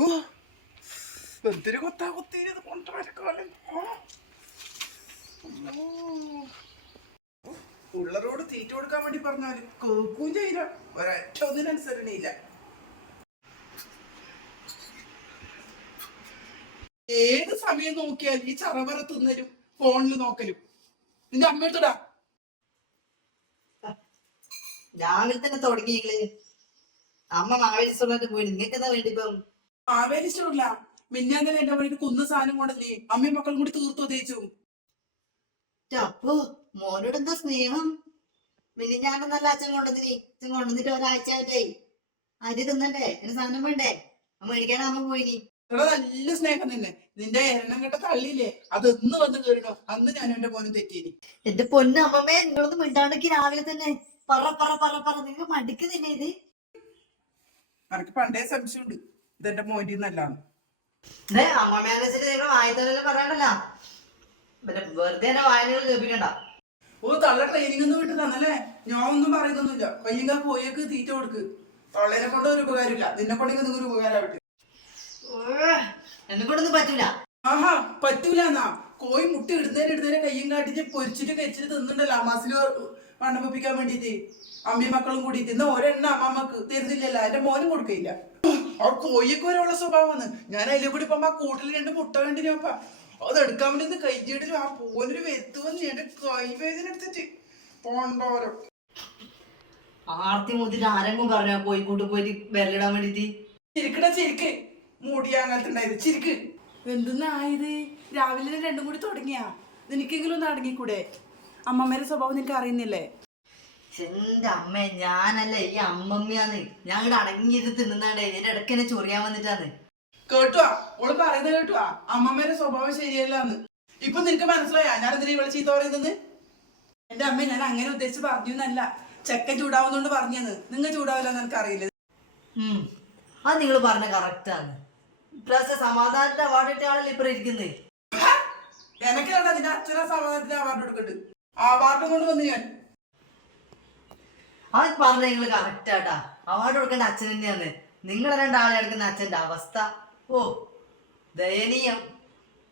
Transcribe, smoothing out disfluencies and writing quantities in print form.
ഓ എന്തൊരു കൊത്താ കൊത്തിയത് കൊണ്ടുവരക്കാലം ഉള്ളറോട് തീറ്റ കൊടുക്കാൻ വേണ്ടി പറഞ്ഞാലും കേൾക്കുകയും ചെയ്യില്ല. ഒരൊറ്റ ഒന്നിനനുസരണയില്ല. ഏത് സമയം നോക്കിയാലും ഈ ചറവറ തിന്നലും ഫോണിൽ നോക്കലും. നിന്റെ അമ്മയോടാ രാവിലെ തന്നെ തുടങ്ങിയില്ലേ? അമ്മ മാവേലിസ്റ്റോറിലോട്ട് പോയി. നിങ്ങൾക്ക് എന്താ വേണ്ടി ഇപ്പം? മാവേലിച്ചിട്ടില്ല. മിന്നാന്നലെ എന്റെ വേണ്ടി കുന്ന സാധനം കൊണ്ടല്ലേ അമ്മയും മക്കളും കൂടി തീർത്തു തേച്ചു. അപ്പൊ മോനോട് എന്താ സ്നേഹം? മിനിഞ്ഞാണ്ട് നല്ല അച്ഛൻ കൊണ്ടുവന്നിനി. അച്ഛൻ കൊണ്ടുവന്നിട്ട് ഒരാഴ്ച ആയിട്ടേ അരി തിന്നണ്ടേ? എന്റെ സാധനം വേണ്ടേ? മേടിക്കാൻ അമ്മ പോയിനി. ഇവിടെ നല്ല സ്നേഹം തന്നെ. നിന്റെ എണ്ണം കെട്ട തള്ളിയില്ലേ അത് എന്ന് വന്ന് കേറിനോ അന്ന് ഞാൻ എന്റെ മോനും തെറ്റീനി. എന്റെ പൊന്നു അമ്മമ്മേ, നിങ്ങളൊന്നും മിണ്ടാണ്ടെങ്കിൽ രാവിലെ തന്നെ പറ പറ പറ പറ. നിങ്ങൾ മടിക്കുന്നില്ലേ ഇത്? എനിക്ക് പണ്ടേ സംശയമുണ്ട് ഇതെന്റെ മോന്റെ നല്ലാണ്. അമ്മമ്മേനെ നിങ്ങൾ വായത്തലെല്ലാം പറയണ്ടല്ല. പിന്നെ വെറുതെ എന്നെ വായനകൾ കേൾപ്പിക്കണ്ട. ഓ തള്ള ട്രെയിനിങ് ഒന്നും വിട്ട് തന്നല്ലേ? ഞാൻ ഒന്നും പറയുന്നൊന്നുമില്ല. കയ്യങ്കാ കോയക്ക് തീറ്റ കൊടുക്ക്. തള്ളേനെ കൊണ്ട് ഒരു ഉപകാരമില്ല. നിന്നെ കൊണ്ടെങ്കിൽ നിങ്ങൾ ഉപകാരമാവട്ടെ. എന്നെ കൊണ്ടൊന്നും പറ്റൂല. ആഹാ പറ്റൂലെന്നാ? കോഴി മുട്ട ഇടുന്നേനെ കയ്യും കാട്ടിച്ച് പൊരിച്ചിട്ട് കരിച്ചിട്ട് തിന്നുണ്ടല്ലോ അമ്മാസില് വണ്ണം വെപ്പിക്കാൻ വേണ്ടിട്ട്. അമ്മയും മക്കളും കൂടിയിട്ട് ഇന്ന് ഒരെണ്ണ അമ്മമ്മക്ക് തരുന്നില്ലല്ലോ. എന്റെ മോനും കൊടുക്കയില്ല. ആ കോഴിയൊക്കെ വരെയുള്ള സ്വഭാവമാണ്. ഞാൻ അതിലെ കൂടി ഇപ്പൊ ആ കൂട്ടിൽ 2 മുട്ട വേണ്ടിനപ്പ അത് എടുക്കാൻ വേണ്ടി ഒന്ന് കൈച്ചിട്ടില്ല. ആ പൂവനൊരു വെത്ത് വന്ന് എന്റെ കൈവേദന എടുത്തിട്ട് പോണ്ടോരോ. ആർത്തി മുതിട്ട് ആരെങ്കിലും പറഞ്ഞ കോഴിക്കൂട്ട് പോയിട്ട് വിരലിടാൻ വേണ്ടിട്ട്? ചിരിക്കട ചിരിക്ക്. മൂടിയാങ്ങത്തുണ്ടായത് ചിരിക്ക്. എന്തെന്നായത്? രാവിലെ 2 കൂടി തുടങ്ങിയാ? നിനക്കെങ്കിലും ഒന്ന് അടങ്ങിക്കൂടെ? അമ്മമ്മേരെ സ്വഭാവം നിനക്ക് അറിയുന്നില്ലേ? എന്റെ അമ്മ, ഞാനല്ല ഈ അമ്മമ്മയാന്ന്. ഞാൻ ഇവിടെ അടങ്ങിയത് തിന്നുന്നാണ്ടേ. എന്റെ ഇടയ്ക്ക് എന്നെ ചൊറിയാൻ വന്നിട്ടാന്ന്. കേട്ടുവാ ഓള് പറയുന്നത് കേട്ടുവാ? അമ്മമ്മേരെ സ്വഭാവം ശരിയല്ലാന്ന്. ഇപ്പൊ നിനക്ക് മനസ്സിലായാ ഞാൻ എന്തിനാ ഇവളെ ചീത്ത പറയുന്നത്? എന്റെ അമ്മ ഞാൻ അങ്ങനെ ഉദ്ദേശിച്ച് പറഞ്ഞു എന്നല്ല. ചെക്കൻ ചൂടാവുന്നോണ്ട് പറഞ്ഞെന്ന്. നിങ്ങൾ ചൂടാവില്ലെന്ന് എനിക്ക് അറിയില്ല. അത് നിങ്ങൾ പറഞ്ഞ കറക്റ്റാണ്. ഇപ്രാവശ്യം സമാധാനത്തിന്റെ അവാർഡ് കിട്ടിയ ആളല്ലേ ഇപ്പൊ ഇരിക്കുന്നത്. എനക്ക് കണ്ട അതിന്റെ അച്ഛനെ സമാധാനത്തിന് അവാർഡ് കൊടുക്കണ്ട്. ആ അവാർഡ് കൊണ്ട് വന്ന് ഞാൻ അത് പറഞ്ഞ നിങ്ങൾ കറക്റ്റാട്ടാ. അവാർഡ് കൊടുക്കേണ്ട അച്ഛൻ തന്നെയാണ്. നിങ്ങൾ 2 ആളെ എടുക്കുന്ന അച്ഛന്റെ അവസ്ഥ ഓ ദയനീയം.